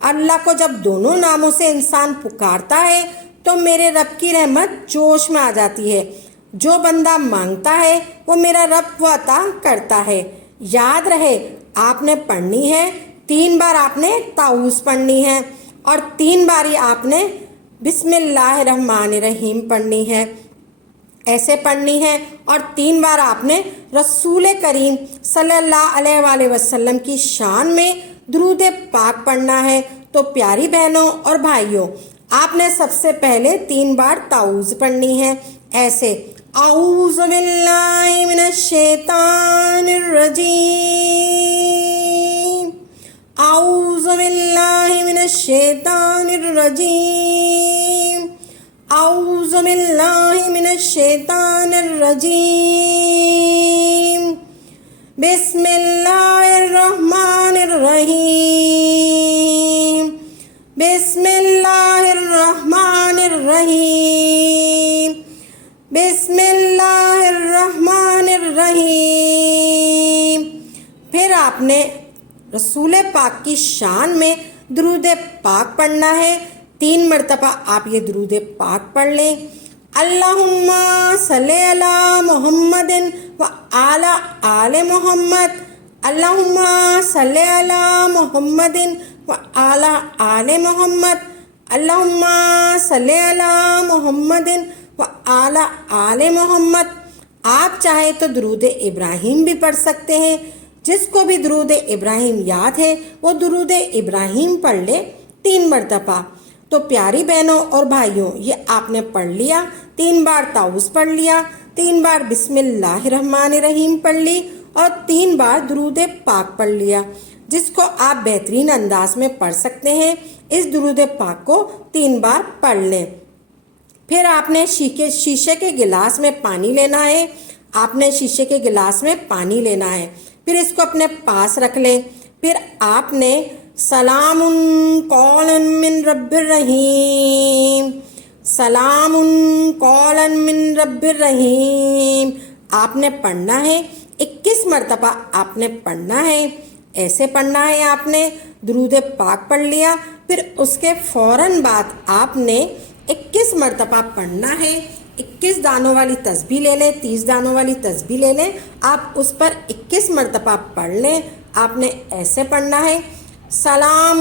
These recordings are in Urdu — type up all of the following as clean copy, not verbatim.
اللہ کو جب دونوں ناموں سے انسان پکارتا ہے تو میرے رب کی رحمت جوش میں آ جاتی ہے۔ جو بندہ مانگتا ہے وہ میرا رب وہ عطا کرتا ہے۔ یاد رہے آپ نے پڑھنی ہے 3 بار، آپ نے تعوذ پڑھنی ہے اور 3 باری آپ نے بسم اللہ الرحمن الرحیم پڑھنی ہے، ایسے پڑھنی ہے، اور 3 بار آپ نے رسول کریم صلی اللہ علیہ وآلہ وسلم کی شان میں درود پاک پڑھنا ہے۔ تو پیاری بہنوں اور بھائیوں، آپ نے سب سے پہلے 3 بار تعوذ پڑھنی ہے، ایسے اعوذ باللہ من الشیطان الرجیم، اعوذ باللہ من الشیطان الرجیم، اعوذ باللہ من الشیطان الرجیم، بسم اللہ الرحمن الرحیم، بسم اللہ الرحمن الرحیم، بسم اللہ الرحمن الرحیم۔ پھر آپ نے رسول پاک کی شان میں درود پاک پڑھنا ہے، 3 مرتبہ آپ یہ درود پاک پڑھ لیں۔ اللہم صلی علی محمد و علی آل محمد، اللہم صلی علی محمد و علی آل محمد، اللہم صلی علی محمد و علی آل محمد۔ آپ چاہیں تو درود ابراہیم بھی پڑھ سکتے ہیں، جس کو بھی درود ابراہیم یاد ہے وہ درود ابراہیم پڑھ لے 3 مرتبہ۔ تو پیاری بہنوں اور بھائیوں، یہ آپ نے پڑھ لیا، 3 بار تعوذ پڑھ لیا، 3 بار بسم اللہ الرحمن الرحیم پڑھ لی اور 3 بار درود پاک پڑھ لیا، جس کو آپ بہترین انداز میں پڑھ سکتے ہیں۔ اس درود پاک کو 3 بار پڑھ لیں۔ پھر آپ نے شیشے کے گلاس میں پانی لینا ہے، آپ نے شیشے کے گلاس میں پانی لینا ہے، پھر اس کو اپنے پاس رکھ لیں۔ پھر آپ نے سلام قولا من رب الرحیم، سلام قولا من رب الرحیم آپ نے پڑھنا ہے، 21 مرتبہ آپ نے پڑھنا ہے، ایسے پڑھنا ہے۔ آپ نے درود پاک پڑھ لیا، پھر اس کے فوراً بعد آپ نے 21 مرتبہ پڑھنا ہے۔ 21 دانوں والی تسبیح لے لیں، 30 دانوں والی تسبیح لے لیں، آپ اس پر 21 مرتبہ پڑھ لیں۔ آپ نے ایسے پڑھنا ہے، سلام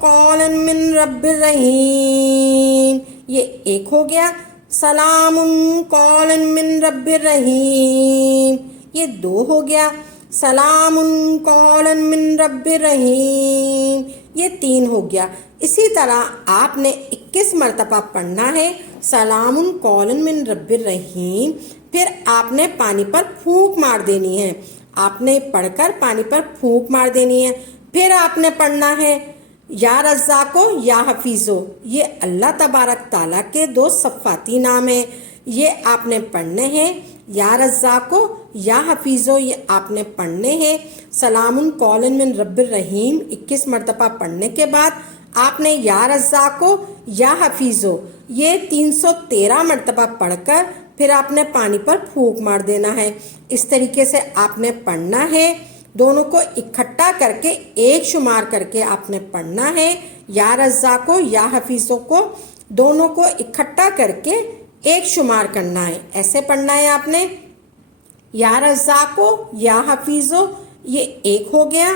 قولا من رب الرحیم، یہ 1 ہو گیا، سلام قولا من رب الرحیم، یہ 2 ہو گیا، سلام قولا من رب الرحیم، یہ 3 ہو گیا۔ اسی طرح آپ نے 21 مرتبہ پڑھنا ہے سلام قولا من رب الرحیم، پھر آپ نے پانی پر پھونک مار دینی ہے، آپ نے پڑھ کر پانی پر پھونک مار دینی ہے۔ پھر آپ نے پڑھنا ہے یا رزاقو یا حفیظو، یہ اللہ تبارک تعالیٰ کے 2 صفاتی نام ہیں، یہ آپ نے پڑھنے ہیں۔ یا رزاقو یا حفیظو یہ آپ نے پڑھنے ہیں۔ سلام قولا من رب الرحیم 21 مرتبہ پڑھنے کے بعد آپ نے یا رزاقو یا حفیظو یہ 313 مرتبہ پڑھ کر پھر آپ نے پانی پر پھونک مار دینا ہے۔ اس طریقے سے آپ نے پڑھنا ہے، دونوں کو اکٹھا کر کے 1 شمار کر کے آپ نے پڑھنا ہے۔ یا رزاقو یا حفیظو کو دونوں کو اکٹھا کر کے 1 شمار کرنا ہے، ایسے پڑھنا ہے آپ نے۔ یا رزاقو یا حفیظو یہ 1 ہو گیا،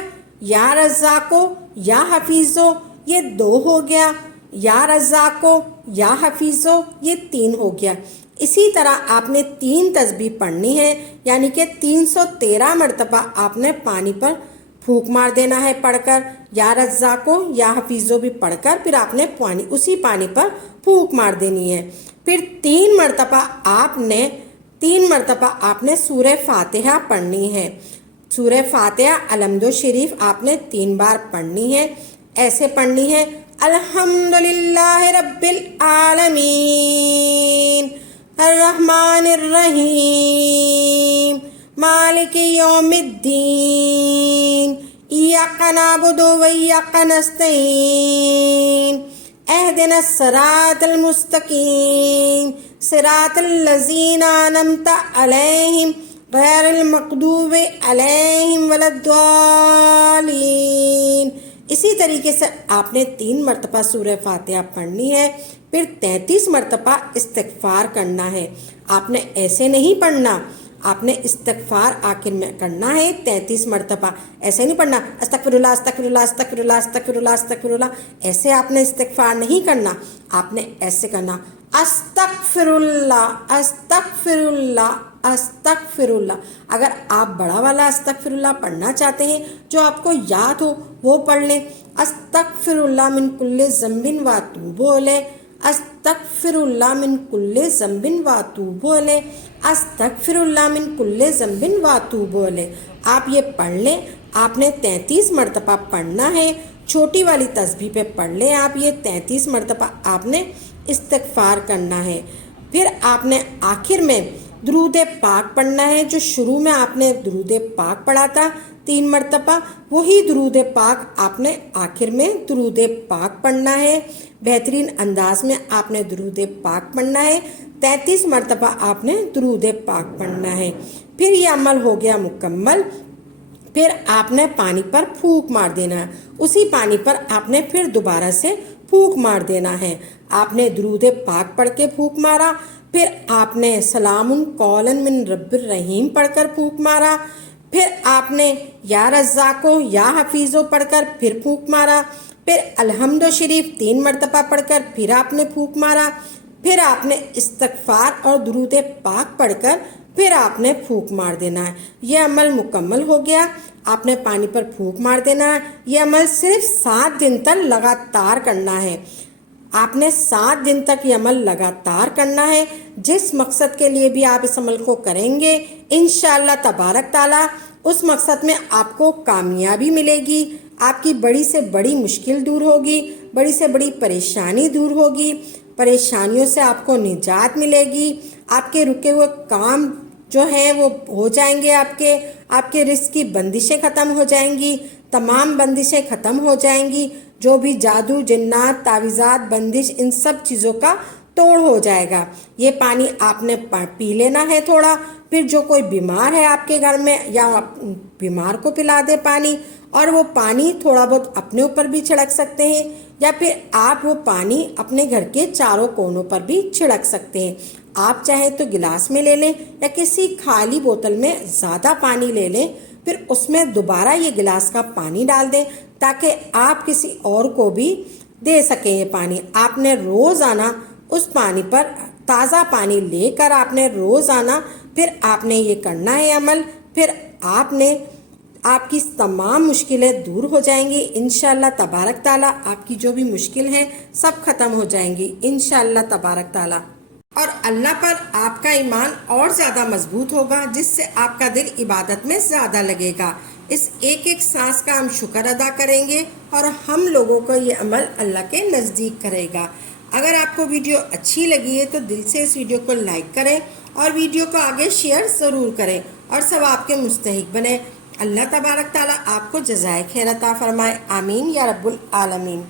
یا رزاقو یا حفیظو یہ 2 ہو گیا، یا رزاقو یا حفیظو یہ 3 ہو گیا۔ اسی طرح آپ نے 3 تسبیح پڑھنی ہے، یعنی کہ 313 مرتبہ آپ نے پانی پر پھونک مار دینا ہے پڑھ کر، یا رزاقو یا حفیظو بھی پڑھ کر پھر آپ نے اسی پانی پر پھونک مار دینی ہے۔ پھر 3 مرتبہ آپ نے سورہ فاتحہ پڑھنی ہے، سورہ فاتحہ الحمد شریف آپ نے 3 بار پڑھنی ہے، ایسے پڑھنی ہے، الحمدللہ رب العالمین الرحمن الرحیم مالک یوم الدین ایاک نعبد و ایاک نستعین اہدنا الصراط المستقیم صراط الذین انعمت علیہم غیر المغضوب علیہم ولا الضالین اسی طریقے سے آپ نے 3 مرتبہ سورہ فاتحہ پڑھنی ہے، پھر 33 مرتبہ استغفار کرنا ہے۔ آپ نے ایسے نہیں پڑھنا، آپ نے استغفار آخر میں کرنا ہے 33 مرتبہ، ایسے نہیں پڑھنا استغفر اللہ استغفر اللہ استغفر اللہ استغفر اللہ استغفر اللہ، ایسے آپ نے استغفار نہیں کرنا، آپ نے ایسے کرنا استغفر اللہ استغفر اللہ استغفر اللہ۔ اگر آپ بڑا والا استغفر اللہ پڑھنا چاہتے ہیں جو آپ کو یاد ہو وہ پڑھ لیں، استغفر اللہ من کل ذنب واتوب الیہ، استغفر اللہ من کل ذنب واتوب الیہ، استغفر اللہ من کل ذنب واتوب الیہ۔ آپ یہ پڑھ لیں، آپ نے 33 مرتبہ پڑھنا ہے، چھوٹی والی تسبیح پہ پڑھ لیں آپ، یہ 33 مرتبہ آپ نے استغفار کرنا ہے۔ پھر آپ نے آخر میں درود پاک پڑھنا ہے، جو شروع میں آپ نے درود پاک پڑھا تھا 3 مرتبہ، وہی درود پاک آپ نے آخر میں درود پاک پڑھنا ہے۔ بہترین انداز میں آپ نے درود پاک پڑھنا ہے، 33 مرتبہ آپ نے درود پاک پڑھنا ہے۔ پھر یہ عمل ہو گیا مکمل۔ پھر آپ نے پانی پر پھونک مار دینا ہے، اسی پانی پر آپ نے پھر دوبارہ سے پھونک مار دینا ہے۔ آپ نے درود پاک پڑھ کے پھونک مارا، پھر آپ نے سلام قولا من رب الرحیم پڑھ کر پھونک مارا، پھر آپ نے یا رزاقو یا حفیظو پڑھ کر پھر پھونک مارا، پھر الحمد شریف 3 مرتبہ پڑھ کر پھر آپ نے پھونک مارا، پھر آپ نے استغفار اور درود پاک پڑھ کر پھر آپ نے پھونک مار دینا ہے۔ یہ عمل مکمل ہو گیا، آپ نے پانی پر پھونک مار دینا ہے۔ یہ عمل صرف 7 دن تک لگاتار کرنا ہے، آپ نے 7 دن تک یہ عمل لگاتار کرنا ہے۔ جس مقصد کے لیے بھی آپ اس عمل کو کریں گے انشاءاللہ تبارک تعالیٰ اس مقصد میں آپ کو کامیابی ملے گی، آپ کی بڑی سے بڑی مشکل دور ہوگی، بڑی سے بڑی پریشانی دور ہوگی، پریشانیوں سے آپ کو نجات ملے گی، آپ کے رکے ہوئے کام جو ہیں وہ ہو جائیں گے، آپ کے رزق کی بندشیں ختم ہو جائیں گی، تمام بندشیں ختم ہو جائیں گی، جو بھی جادو جنات تعویذات بندش ان سب چیزوں کا توڑ ہو جائے گا۔ یہ پانی آپ نے پی لینا ہے تھوڑا، پھر جو کوئی بیمار ہے آپ کے گھر میں یا بیمار کو پلا دے پانی، اور وہ پانی تھوڑا بہت اپنے اوپر بھی چھڑک سکتے ہیں، یا پھر آپ وہ پانی اپنے گھر کے چاروں کونوں پر بھی چھڑک سکتے ہیں۔ آپ چاہیں تو گلاس میں لے لیں یا کسی خالی بوتل میں زیادہ پانی لے لیں، پھر اس میں دوبارہ یہ گلاس کا پانی ڈال دیں تاکہ آپ کسی اور کو بھی دے سکیں۔ یہ پانی آپ نے روزانہ اس پانی پر تازہ پانی لے کر آپ نے روزانہ پھر آپ نے یہ کرنا ہے عمل، پھر آپ کی تمام مشکلیں دور ہو جائیں گی انشاءاللہ تبارک تعالیٰ۔ آپ کی جو بھی مشکل ہے سب ختم ہو جائیں گی انشاءاللہ تبارک تعالیٰ، اور اللہ پر آپ کا ایمان اور زیادہ مضبوط ہوگا، جس سے آپ کا دل عبادت میں زیادہ لگے گا۔ اس ایک ایک سانس کا ہم شکر ادا کریں گے اور ہم لوگوں کو یہ عمل اللہ کے نزدیک کرے گا۔ اگر آپ کو ویڈیو اچھی لگی ہے تو دل سے اس ویڈیو کو لائک کریں اور ویڈیو کو آگے شیئر ضرور کریں اور ثواب کے مستحق بنیں۔ اللہ تبارک تعالیٰ آپ کو جزائے خیر عطا فرمائے، آمین یا رب العالمین۔